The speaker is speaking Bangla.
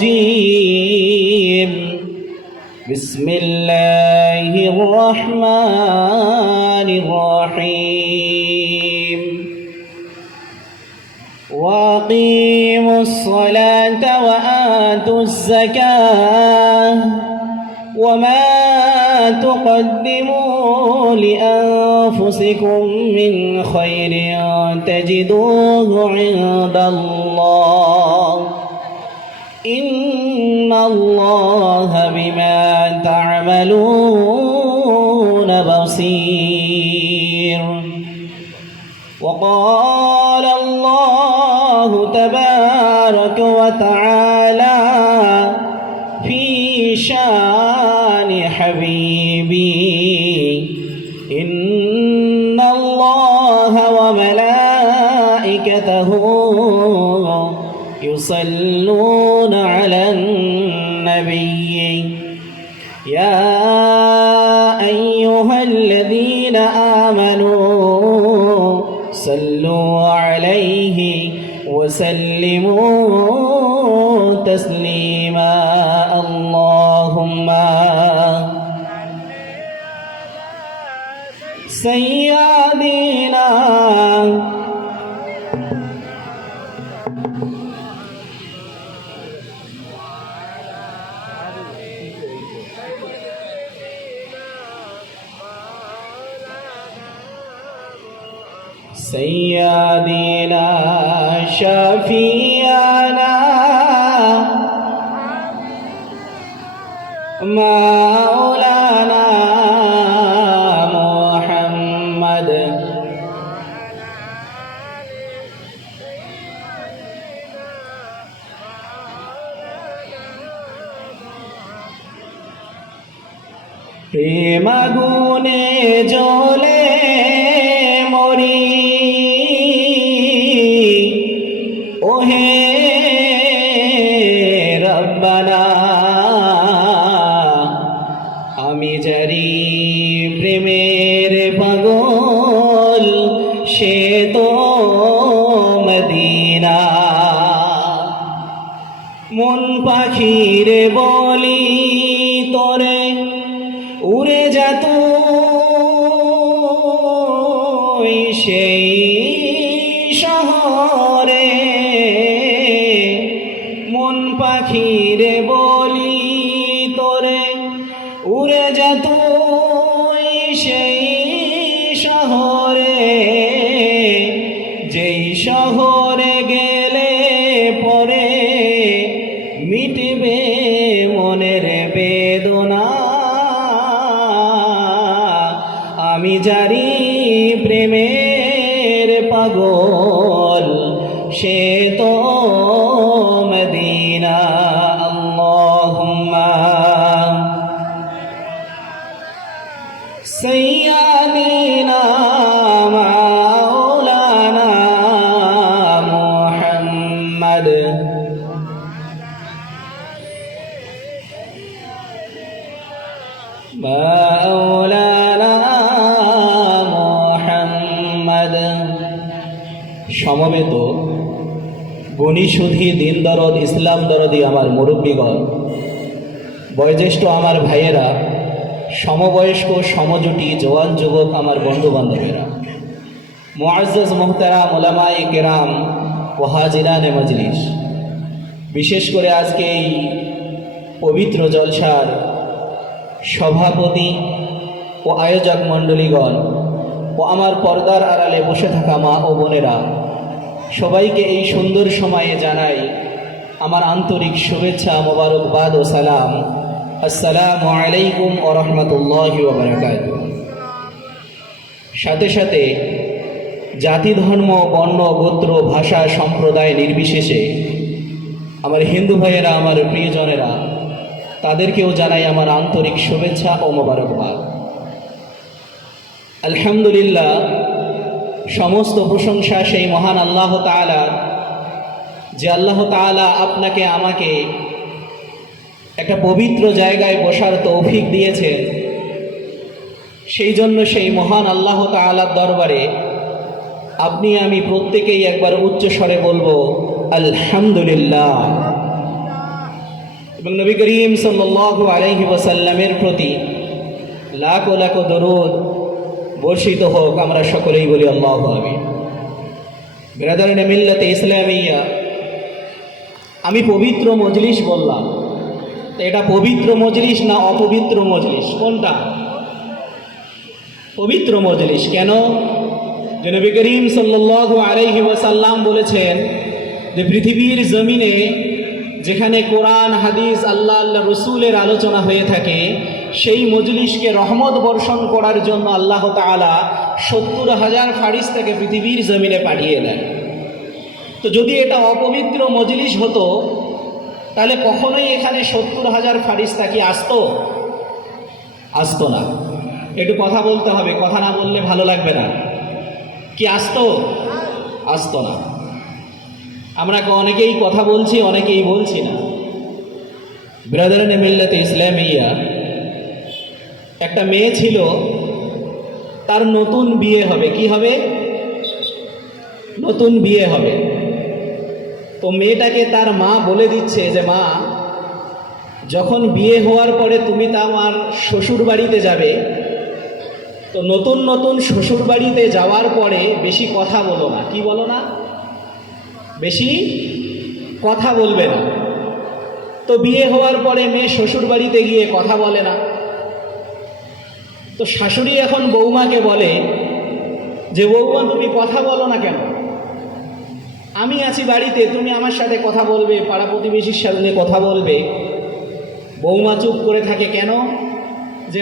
الرجيم بسم الله الرحمن الرحيم وأقيموا الصلاة وآتوا الزكاة وما تقدموا لأنفسكم من خير تجدوه عند الله إن الله بما تعملون بصير وقال الله تبارك وتعالى في شان حبيبي إن الله وملائكته يصلون على النبي يا أيها الذين آمنوا صلوا عليه وسلموا تسليما اللهم سيدنا سيدنا شفيعنا مولانا محمد প্রেম আগুনে জ্বলে মরি ওহে রব্বানা আমি যারি প্রেমের পাগল সে তো মদিনা মন পাখিরে বলি তোরে উড়ে যেত সেই শহরে মন পাখিরে বলি তোরে উড়ে যেত সেই শহরে যেই শহরে গেলে পরে মিটবে মনের বেদনা আমি জারি প্রেমের পাগল সে তো মদিনা আল্লাহুম্মা সাইয়্যিদিনা মাওলানা মুহাম্মদ মাওলানা মুহাম্মদ সমবেত গুণীসুধী দিন দরদ ইসলাম দরদি আমার মুরব্বীগণ বয়োজ্যেষ্ঠ আমার ভাইয়েরা সমবয়স্ক সমজুটি জওয়ান যুবক আমার বন্ধুবান্ধবেরা মুআজ্জাজ মুহতারাম উলামায়ে কেরাম ও হাজিরানে মজলিস বিশেষ করে আজকে এই পবিত্র জলসার সভাপতি ও আয়োজক মণ্ডলীগণ ও আমার পর্দার আড়ালে বসে থাকা মা ও বোনেরা সবাইকে এই সুন্দর সময়ে জানাই আমার আন্তরিক শুভেচ্ছা মোবারকবাদ ও সালাম আসসালামু আলাইকুম ওয়া রাহমাতুল্লাহি ওয়া বারাকাতুহু সাথে সাথে জাতি ধর্ম বর্ণ গোত্র ভাষা সম্প্রদায় নির্বিশেষে আমার হিন্দু ভাইয়েরা আমার প্রিয়জনেরা তাদেরকেও জানাই আমার আন্তরিক শুভেচ্ছা ও মোবারকবাদ আলহামদুলিল্লাহ সমস্ত প্রশংসা সেই মহান আল্লাহ তাআলা যে আল্লাহ তাআলা আপনাকে আমাকে একটা পবিত্র জায়গায় বসার তৌফিক দিয়েছেন সেই জন্য সেই মহান আল্লাহ তাআলার দরবারে আপনি আমি প্রত্যেকেই একবার উচ্চ স্বরে বলবো আলহামদুলিল্লাহ। এবং নবী করিম সাল্লাল্লাহু আলাইহি ওয়াসাল্লামের প্রতি লাখো লাখো দরুদ বর্ষিত হোক। আমরা সকলেই বলি আল্লাহু আমিন। বিরাদারানে মিল্লাতে ইসলামিয়া, আমি পবিত্র মজলিস বললাম, তো এটা পবিত্র মজলিস না অপবিত্র মজলিস? কোনটা? পবিত্র মজলিস। কেন? যে নবী করিম সাল্লাল্লাহু আলাইহি ওয়াসাল্লাম বলেছেন যে পৃথিবীর জমিনে যেখানে কোরআন হাদিস আল্লাহ আল্লাহ রসুলের আলোচনা হয়ে থাকে, সেই মজলিসকে রহমত বর্ষণ করার জন্য আল্লাহ তাআলা 70,000 ফারিস্তাকে পৃথিবীর জমিনে পাঠিয়ে দেয়। তো যদি এটা অপবিত্র মজলিস হতো, তাহলে কখনোই এখানে 70,000 ফারিস্তা কি আসতো? আসতো না। একটু কথা বলতে হবে, কথা না বললে ভালো লাগবে না। কি আসতো? আসতো না। আমরা অনেকেই কথা বলছি, অনেকেই বলছি না। ব্রাদারানে মিল্লাতে ইসলামিয়া, একটা মেয়ে ছিল, তার নতুন বিয়ে হবে। কি হবে? নতুন বিয়ে হবে। তো মেয়েটাকে তার মা বলে দিচ্ছে যে মা, যখন বিয়ে হওয়ার পরে তুমি তো আমার শ্বশুর বাড়িতে যাবে, তো নতুন নতুন শ্বশুর বাড়িতে যাওয়ার পরে বেশি কথা বলো না। কি বলো না? বেশি কথা বলবে না। তো বিয়ে হওয়ার পরে মেয়ে শ্বশুর বাড়িতে গিয়ে কথা বলে না। তো শাশুড়ি এখন বৌমাকে বলে যে বৌমা, তুমি কথা বলো না কেন? আমি আছি বাড়িতে, তুমি আমার সাথে কথা বলবে, পাড়া প্রতিবেশীর সাথে কথা বলবে। বৌমা চুপ করে থাকে। কেন? যে